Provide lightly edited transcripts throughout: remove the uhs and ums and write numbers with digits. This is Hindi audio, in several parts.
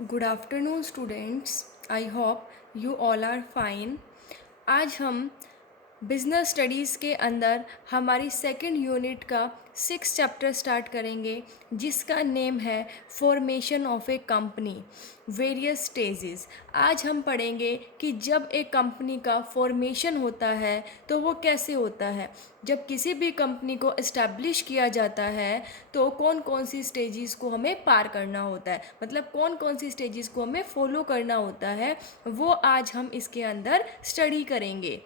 Good afternoon students, I hope you all are fine. आज हम बिजनेस स्टडीज़ के अंदर हमारी सेकंड यूनिट का 6 चैप्टर स्टार्ट करेंगे, जिसका नेम है formation of A company, various stages. आज हम पढ़ेंगे कि जब एक कंपनी का फॉर्मेशन होता है तो वो कैसे होता है। जब किसी भी कंपनी को इस्टेब्लिश किया जाता है तो कौन कौन सी स्टेजेस को हमें पार करना होता है, मतलब कौन कौन सी स्टेजेस को हमें फॉलो करना होता है, वो आज हम इसके अंदर स्टडी करेंगे।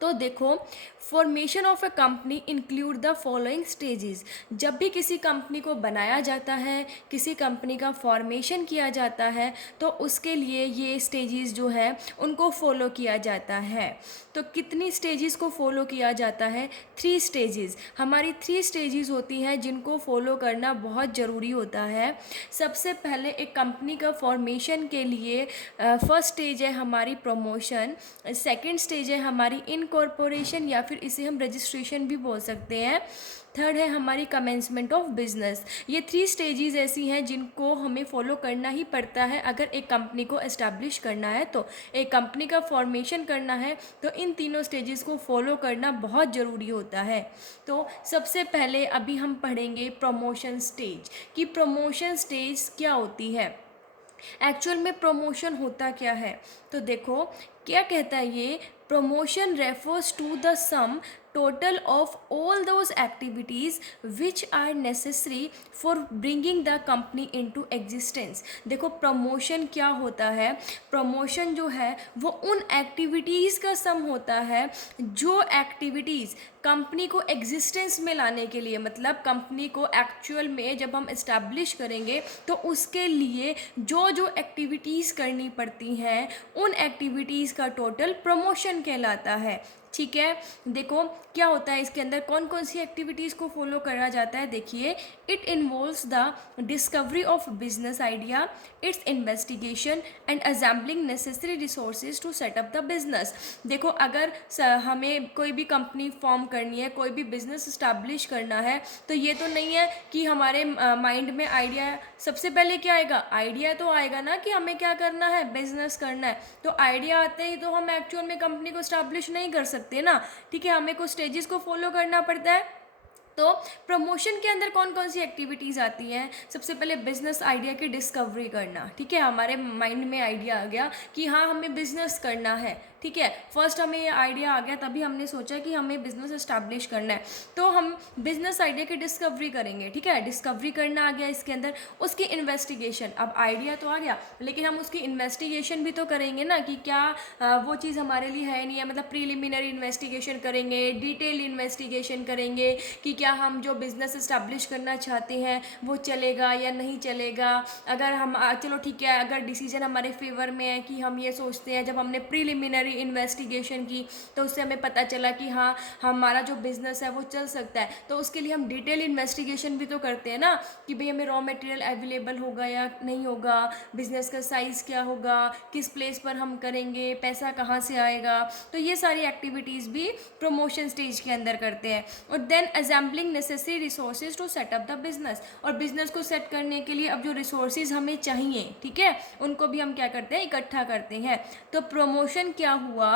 तो देखो, formation of a company include the following stages. जब भी किसी कंपनी को बनाया जाता है, किसी कंपनी का फॉर्मेशन किया जाता है, तो उसके लिए ये स्टेजेस जो है उनको फॉलो किया जाता है। तो कितनी स्टेजेस को फॉलो किया जाता है? 3 स्टेजेस। हमारी 3 स्टेजेस होती हैं जिनको फॉलो करना बहुत ज़रूरी होता है। सबसे पहले एक कंपनी का फॉर्मेशन के लिए फर्स्ट स्टेज है हमारी प्रमोशन, सेकंड स्टेज है हमारी इनकॉर्पोरेशन या फिर इसे हम रजिस्ट्रेशन भी बोल सकते हैं, थर्ड है हमारी कमेंसमेंट ऑफ बिजनेस। ये 3 स्टेजेस ऐसी हैं जिनको हमें फॉलो करना ही पड़ता है अगर एक कंपनी को एस्टैब्लिश करना है। तो एक कंपनी का फॉर्मेशन करना है तो इन तीनों स्टेजेस को फॉलो करना बहुत ज़रूरी होता है। तो सबसे पहले अभी हम पढ़ेंगे प्रमोशन स्टेज कि प्रमोशन स्टेज क्या होती है, एक्चुअल में प्रमोशन होता क्या है। तो देखो क्या कहता है ये, promotion refers to the sum total of all those activities which are necessary for bringing the company into existence। देखो प्रमोशन क्या होता है, प्रमोशन जो है वो उन एक्टिविटीज़ का सम होता है जो एक्टिविटीज़ कंपनी को एग्जिस्टेंस में लाने के लिए, मतलब कंपनी को एक्चुअल में जब हम इस्टेब्लिश करेंगे तो उसके लिए जो जो एक्टिविटीज़ करनी पड़ती हैं उन एक्टिविटीज़ का टोटल प्रमोशन कहलाता है। ठीक है, देखो क्या होता है इसके अंदर, कौन कौन सी एक्टिविटीज़ को फॉलो करा जाता है। देखिए, it involves the discovery of business idea, its investigation and assembling necessary resources to set up the business. देखो अगर हमें कोई भी कंपनी फॉर्म करनी है, कोई भी बिजनेस इस्टेब्लिश करना है, तो ये तो नहीं है कि हमारे माइंड में आइडिया, सबसे पहले क्या आएगा, आइडिया तो आएगा ना कि हमें क्या करना है, बिजनेस करना है। तो आइडिया आते ही तो हम एक्चुअल में कंपनी को इस्टेब्लिश नहीं कर सकते ना। ठीक है, हमें कुछ स्टेजेस को फॉलो करना पड़ता है। तो प्रमोशन के अंदर कौन कौन सी एक्टिविटीज़ आती हैं, सबसे पहले बिजनेस आइडिया की डिस्कवरी करना। ठीक है, हमारे माइंड में आइडिया आ गया कि हाँ हमें बिजनेस करना है। ठीक है, फर्स्ट हमें ये आइडिया आ गया, तभी हमने सोचा कि हमें बिजनेस इस्टेब्लिश करना है, तो हम बिजनेस आइडिया की डिस्कवरी करेंगे। ठीक है, डिस्कवरी करना आ गया इसके अंदर, उसकी इन्वेस्टिगेशन, अब आइडिया तो आ गया लेकिन हम उसकी इन्वेस्टिगेशन भी तो करेंगे ना कि क्या वो चीज़ हमारे लिए है नहीं है, मतलब प्रीलिमिनरी इन्वेस्टिगेशन करेंगे, डिटेल इन्वेस्टिगेशन करेंगे कि क्या हम जो बिज़नेस इस्टेब्लिश करना चाहते हैं वो चलेगा या नहीं चलेगा। अगर हम चलो ठीक है, अगर डिसीजन हमारे फेवर में है कि हम ये सोचते हैं, जब हमने प्रीलिमिनरी इन्वेस्टिगेशन की तो उससे हमें पता चला कि हाँ हमारा जो बिज़नेस है वो चल सकता है, तो उसके लिए हम डिटेल इन्वेस्टिगेशन भी तो करते हैं ना कि भाई हमें रॉ मटेरियल अवेलेबल होगा या नहीं होगा, बिज़नेस का साइज़ क्या होगा, किस प्लेस पर हम करेंगे, पैसा कहाँ से आएगा। तो ये सारी एक्टिविटीज़ भी प्रमोशन स्टेज के अंदर करते हैं। और then assembling necessary resources to set up the business, और बिजनेस को सेट करने के लिए अब जो रिसोर्सेज हमें चाहिए, ठीक है, उनको भी हम क्या करते हैं, इकट्ठा करते हैं। तो प्रमोशन क्या हुआ,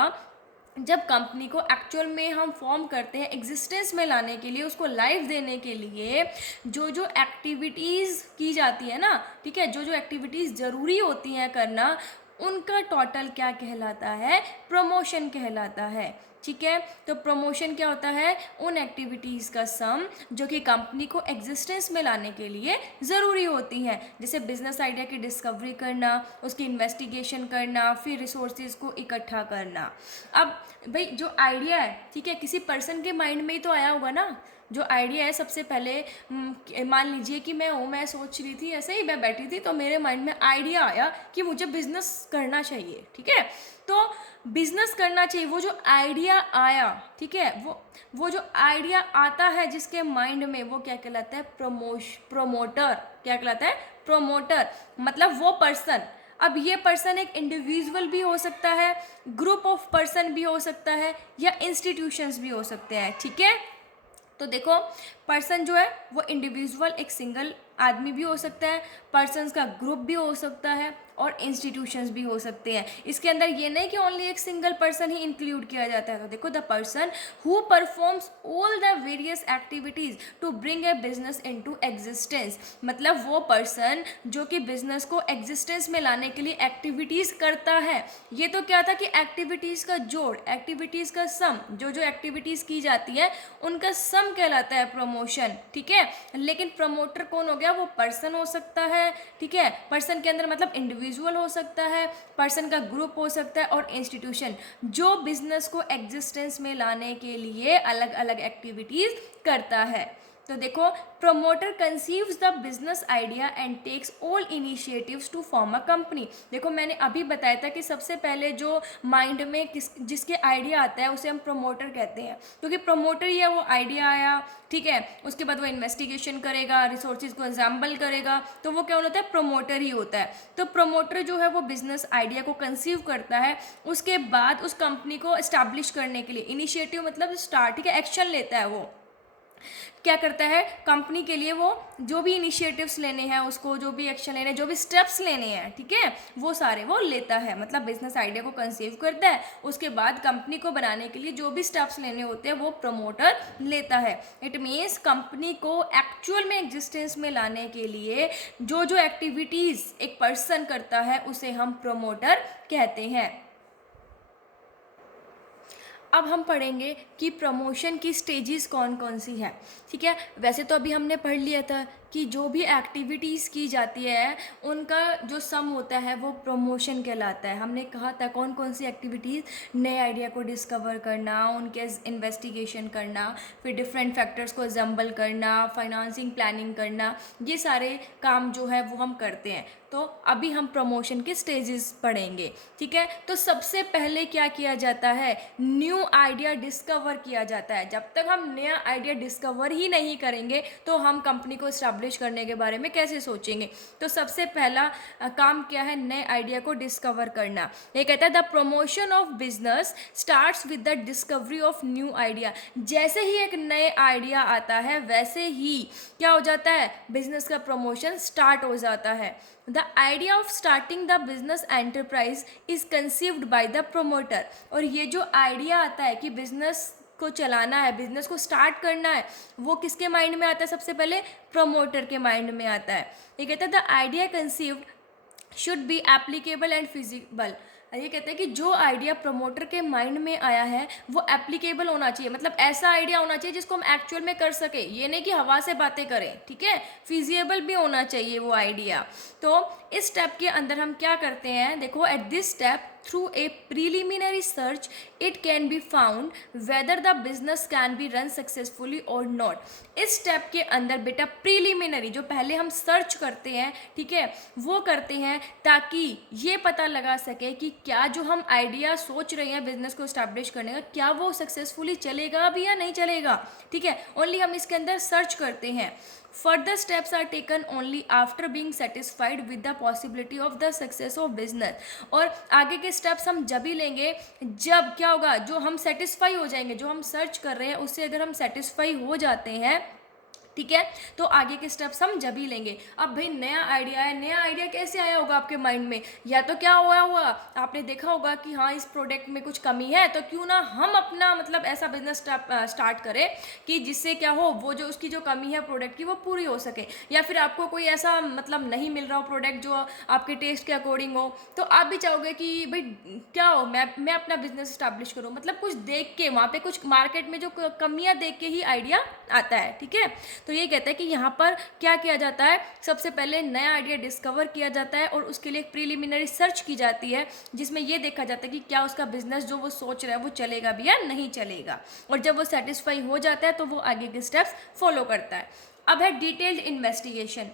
जब कंपनी को एक्चुअल में हम फॉर्म करते हैं एग्जिस्टेंस में लाने के लिए, उसको लाइफ देने के लिए जो जो एक्टिविटीज़ की जाती है ना, ठीक है, जो जो एक्टिविटीज़ ज़रूरी होती हैं करना, उनका टोटल क्या कहलाता है, प्रमोशन कहलाता है। ठीक है, तो प्रमोशन क्या होता है, उन एक्टिविटीज़ का सम जो कि कंपनी को एग्जिस्टेंस में लाने के लिए ज़रूरी होती हैं, जैसे बिजनेस आइडिया की डिस्कवरी करना, उसकी इन्वेस्टिगेशन करना, फिर रिसोर्सेज को इकट्ठा करना। अब भाई जो आइडिया है, ठीक है, किसी पर्सन के माइंड में ही तो आया होगा ना। जो आइडिया है सबसे पहले मान लीजिए कि मैं सोच रही थी, ऐसे ही मैं बैठी थी तो मेरे माइंड में आइडिया आया कि मुझे बिजनेस करना चाहिए। ठीक है, तो बिजनेस करना चाहिए, वो जो आइडिया आया, ठीक है, वो जो आइडिया आता है जिसके माइंड में, वो क्या कहलाता है, प्रोमोटर। क्या कहलाता है, प्रोमोटर, मतलब वो पर्सन। अब ये पर्सन एक इंडिविजुअल भी हो सकता है, ग्रुप ऑफ पर्सन भी हो सकता है, या इंस्टीट्यूशंस भी हो सकते हैं। ठीक है, तो देखो पर्सन जो है वो इंडिविजुअल एक सिंगल आदमी भी हो सकता है, पर्सन्स का ग्रुप भी हो सकता है और इंस्टीट्यूशंस भी हो सकते हैं। इसके अंदर ये नहीं कि ओनली एक सिंगल पर्सन ही इंक्लूड किया जाता है। तो देखो, the person who performs all the various activities to bring a business into existence, मतलब वो पर्सन जो कि बिजनेस को एग्जिस्टेंस में लाने के लिए एक्टिविटीज करता है। ये तो क्या था कि एक्टिविटीज का जोड़, एक्टिविटीज का सम, जो जो एक्टिविटीज की जाती है उनका सम कहलाता है प्रमोशन, ठीक है। लेकिन प्रमोटर कौन हो गया? वो पर्सन हो सकता है, ठीक है। पर्सन के अंदर मतलब इंडिविजुअल हो सकता है, पर्सन का ग्रुप हो सकता है और इंस्टीट्यूशन, जो बिजनेस को एग्जिस्टेंस में लाने के लिए अलग अलग एक्टिविटीज करता है। तो देखो, promoter conceives the business idea and takes all initiatives to form a company. देखो, मैंने अभी बताया था कि सबसे पहले जो माइंड में जिसके आइडिया आता है उसे हम प्रमोटर कहते हैं, क्योंकि प्रमोटर ही है, वो आइडिया आया, ठीक है, उसके बाद वो इन्वेस्टिगेशन करेगा, रिसोर्सेज को एग्जाम्पल करेगा, तो वो क्या होता है? प्रमोटर ही होता है। तो प्रमोटर जो है वो बिजनेस आइडिया को कंसीव करता है, उसके बाद उस कंपनी को एस्टैब्लिश करने के लिए, इनिशिएटिव मतलब स्टार्ट, ठीक है, एक्शन लेता है। वो क्या करता है? कंपनी के लिए वो जो भी इनिशिएटिव्स लेने हैं, उसको जो भी एक्शन लेने हैं, जो भी स्टेप्स लेने हैं, ठीक है, वो सारे वो लेता है। मतलब बिजनेस आइडिया को कंसीव करता है, उसके बाद कंपनी को बनाने के लिए जो भी स्टेप्स लेने होते हैं वो प्रमोटर लेता है। इट मीन्स कंपनी को एक्चुअल में एग्जिस्टेंस में लाने के लिए जो जो एक्टिविटीज़ एक पर्सन करता है उसे हम प्रमोटर कहते हैं। अब हम पढ़ेंगे कि प्रमोशन की स्टेजेस कौन कौन सी है, ठीक है। वैसे तो अभी हमने पढ़ लिया था कि जो भी एक्टिविटीज़ की जाती है उनका जो सम होता है वो प्रमोशन कहलाता है। हमने कहा था कौन कौन सी एक्टिविटीज़, नए आइडिया को डिस्कवर करना, उनके इन्वेस्टिगेशन करना, फिर डिफरेंट फैक्टर्स को असेंबल करना, फाइनेंसिंग प्लानिंग करना, ये सारे काम जो है वो हम करते हैं। तो अभी हम प्रमोशन के स्टेजेस पढ़ेंगे, ठीक है। तो सबसे पहले क्या किया जाता है? न्यू आइडिया डिस्कवर किया जाता है। जब तक हम नया आइडिया डिस्कवर ही नहीं करेंगे तो हम कंपनी को एस्टैब्लिश करने के बारे में कैसे सोचेंगे? तो सबसे पहला काम क्या है? नए आइडिया को डिस्कवर करना। ये कहता है the promotion of business starts with the discovery of new idea. जैसे ही एक नए आइडिया आता है वैसे ही क्या हो जाता है? बिजनेस का प्रमोशन स्टार्ट हो जाता है। The idea of starting the business enterprise is conceived by the promoter। और ये जो आइडिया आता है कि बिजनेस को चलाना है, बिजनेस को स्टार्ट करना है, वो किसके माइंड में आता है? सबसे पहले प्रमोटर के माइंड में आता है। ये कहता है the idea conceived should be applicable and feasible. ये कहते हैं कि जो आइडिया प्रमोटर के माइंड में आया है वो एप्लीकेबल होना चाहिए, मतलब ऐसा आइडिया होना चाहिए जिसको हम एक्चुअल में कर सके, ये नहीं कि हवा से बातें करें, ठीक है। फिजिबल भी होना चाहिए वो आइडिया। तो इस स्टेप के अंदर हम क्या करते हैं? देखो, at this step through a preliminary search it can be found whether the business can be run successfully और नॉट। इस स्टेप के अंदर बेटा प्रीलिमिनरी, जो पहले हम सर्च करते हैं, ठीक है, वो करते हैं ताकि ये पता लगा सके कि क्या जो हम आइडिया सोच रहे हैं बिजनेस को एस्टैब्लिश करने का, क्या वो सक्सेसफुली चलेगा भी या नहीं चलेगा, ठीक है। ओनली हम इसके अंदर सर्च करते हैं। Further steps are taken only after being satisfied with the possibility of the success of business। और आगे के स्टेप्स हम जब ही लेंगे जब क्या होगा? जो हम सेटिस्फाई हो जाएंगे, जो हम सर्च कर रहे हैं उससे अगर हम सेटिस्फाई हो जाते हैं, ठीक है, तो आगे के स्टेप्स हम जब ही लेंगे। अब भाई नया आइडिया है, नया आइडिया कैसे आया होगा आपके माइंड में? या तो क्या हुआ हुआ आपने देखा होगा कि हाँ इस प्रोडक्ट में कुछ कमी है, तो क्यों ना हम अपना मतलब ऐसा बिजनेस स्टार्ट करें कि जिससे क्या हो, वो जो उसकी जो कमी है प्रोडक्ट की वो पूरी हो सके। या फिर आपको कोई ऐसा मतलब नहीं मिल रहा हो प्रोडक्ट जो आपके टेस्ट के अकॉर्डिंग हो, तो आप भी चाहोगे कि भाई क्या हो, मैं अपना बिजनेस स्टैब्लिश करूँ, मतलब कुछ देख के, वहाँ पे कुछ मार्केट में जो कमियाँ देख के ही आइडिया आता है, ठीक है। तो ये कहता है कि यहाँ पर क्या किया जाता है? सबसे पहले नया आइडिया डिस्कवर किया जाता है और उसके लिए एक प्रीलिमिनरी सर्च की जाती है जिसमें ये देखा जाता है कि क्या उसका बिजनेस जो वो सोच रहा है वो चलेगा भी या नहीं चलेगा। और जब वो सेटिस्फाई हो जाता है तो वो आगे के स्टेप्स फॉलो करता है। अब है डिटेल्ड इन्वेस्टिगेशन।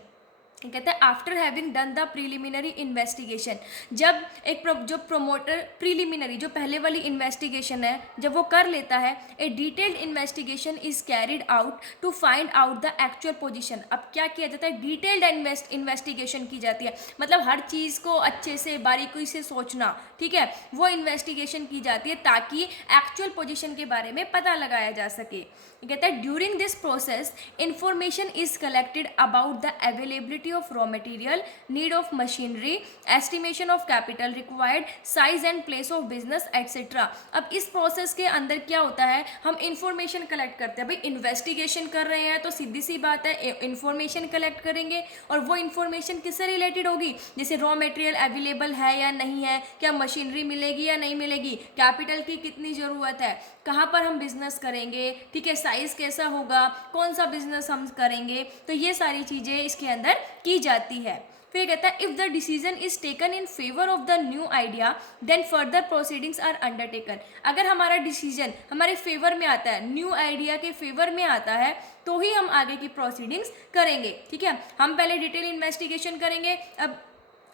कहते हैं after having done the preliminary investigation, जब जो प्रोमोटर प्रीलिमिनरी जो पहले वाली इन्वेस्टिगेशन है जब वो कर लेता है, a detailed investigation is carried out to find out the actual position. अब क्या किया जाता है, डिटेल्ड इन्वेस्टिगेशन की जाती है, मतलब हर चीज़ को अच्छे से बारीकी से सोचना, ठीक है, वो इन्वेस्टिगेशन की जाती है ताकि एक्चुअल पोजीशन के बारे में पता लगाया जा सके। कहता है during this process information is collected about the availability of raw material, need of machinery, estimation of capital required, size and place of business etcetera. अब इस प्रोसेस के अंदर क्या होता है, हम इंफॉर्मेशन कलेक्ट करते हैं। भाई इन्वेस्टिगेशन कर रहे हैं तो सीधी सी बात है इंफॉर्मेशन कलेक्ट करेंगे, और वो इंफॉर्मेशन किससे रिलेटेड होगी, जैसे रॉ मटेरियल अवेलेबल है या नहीं है, क्या मशीनरी मिलेगी या नहीं मिलेगी, कैपिटल की कितनी ज़रूरत है, कहाँ पर हम बिजनेस करेंगे, ठीक है, साइज कैसा होगा, कौन सा बिजनेस हम करेंगे, तो ये सारी चीज़ें इसके अंदर की जाती है। फिर कहता है if the decision is taken in favour of the new idea then further proceedings are undertaken. अगर हमारा डिसीजन हमारे फेवर में आता है, न्यू आइडिया के फेवर में आता है, तो ही हम आगे की प्रोसीडिंग्स करेंगे, ठीक है। हम पहले डिटेल इन्वेस्टिगेशन करेंगे, अब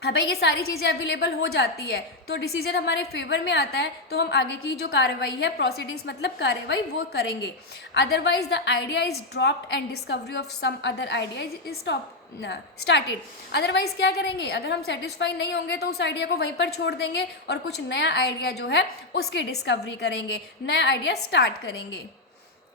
हाँ भाई ये सारी चीज़ें अवेलेबल हो जाती है तो डिसीजन हमारे फेवर में आता है, तो हम आगे की जो कार्रवाई है, प्रोसीडिंग्स मतलब कार्रवाई, वो करेंगे। Otherwise the idea is dropped and discovery of some other idea is started. Otherwise क्या करेंगे, अगर हम सेटिस्फाई नहीं होंगे तो उस आइडिया को वहीं पर छोड़ देंगे और कुछ नया आइडिया जो है उसकी डिस्कवरी करेंगे, नया आइडिया स्टार्ट करेंगे,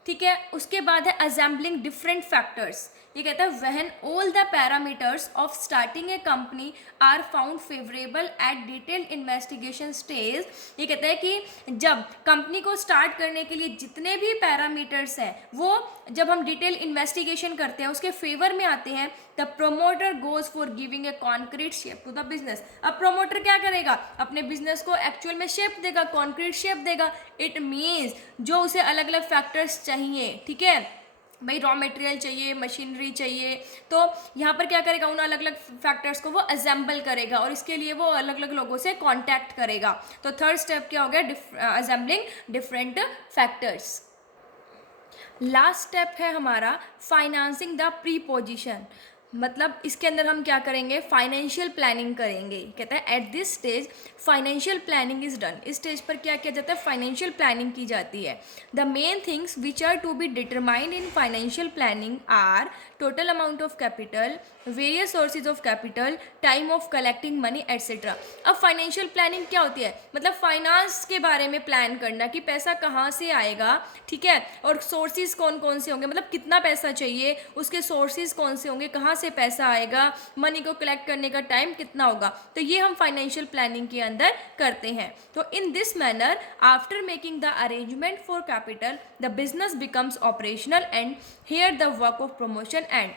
ठीक है। उसके बाद है असेंबलिंग डिफरेंट फैक्टर्स। ये कहता है when all the parameters of starting a company are found favourable at detailed investigation stage. ये कहता है कि जब कंपनी को स्टार्ट करने के लिए जितने भी पैरामीटर्स हैं वो जब हम डिटेल इन्वेस्टिगेशन करते हैं उसके फेवर में आते हैं, the promoter goes for giving a concrete shape to the business. अब प्रोमोटर क्या करेगा, अपने बिजनेस को एक्चुअल में शेप देगा, कॉन्क्रीट शेप देगा। इट मीन्स जो उसे अलग अलग फैक्टर्स चाहिए, ठीक है, भाई रॉ मटेरियल चाहिए, मशीनरी चाहिए, तो यहाँ पर क्या करेगा, उन अलग अलग फैक्टर्स को वो असेंबल करेगा और इसके लिए वो अलग अलग लोगों से कांटेक्ट करेगा। तो थर्ड स्टेप क्या हो गया, assembling different factors. Last step है हमारा फाइनेंसिंग द प्री पोजीशन, मतलब इसके अंदर हम क्या करेंगे, फाइनेंशियल प्लानिंग करेंगे। कहता है at this stage financial planning is done. इस स्टेज पर क्या किया जाता है, फाइनेंशियल प्लानिंग की जाती है। The main things which are to be determined in financial planning are total amount of capital, various sources of capital, time of collecting money etcetera. अब फाइनेंशियल प्लानिंग क्या होती है, मतलब फाइनेंस के बारे में प्लान करना कि पैसा कहाँ से आएगा, ठीक है, और सोर्सेज कौन कौन से होंगे, मतलब कितना पैसा चाहिए, उसके सोर्सेज कौन से होंगे, कहाँ से पैसा आएगा, मनी को कलेक्ट करने का टाइम कितना होगा, तो ये हम फाइनेंशियल प्लानिंग के अंदर करते हैं। तो in this manner after making the arrangement for capital the business becomes operational and here the work of promotion and.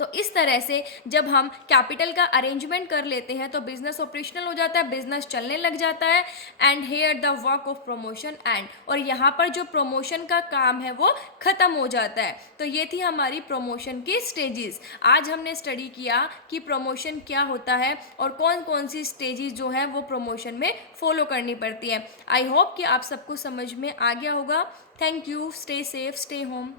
तो इस तरह से जब हम कैपिटल का अरेंजमेंट कर लेते हैं तो बिजनेस ऑपरेशनल हो जाता है, बिजनेस चलने लग जाता है। And here the work of promotion and, और यहाँ पर जो प्रमोशन का काम है वो ख़त्म हो जाता है। तो ये थी हमारी प्रमोशन की स्टेजेस। आज हमने स्टडी किया कि प्रमोशन क्या होता है और कौन कौन सी स्टेजेस जो हैं वो प्रमोशन में फॉलो करनी पड़ती हैं। आई होप कि आप सबको समझ में आ गया होगा। Thank you, stay safe, stay home.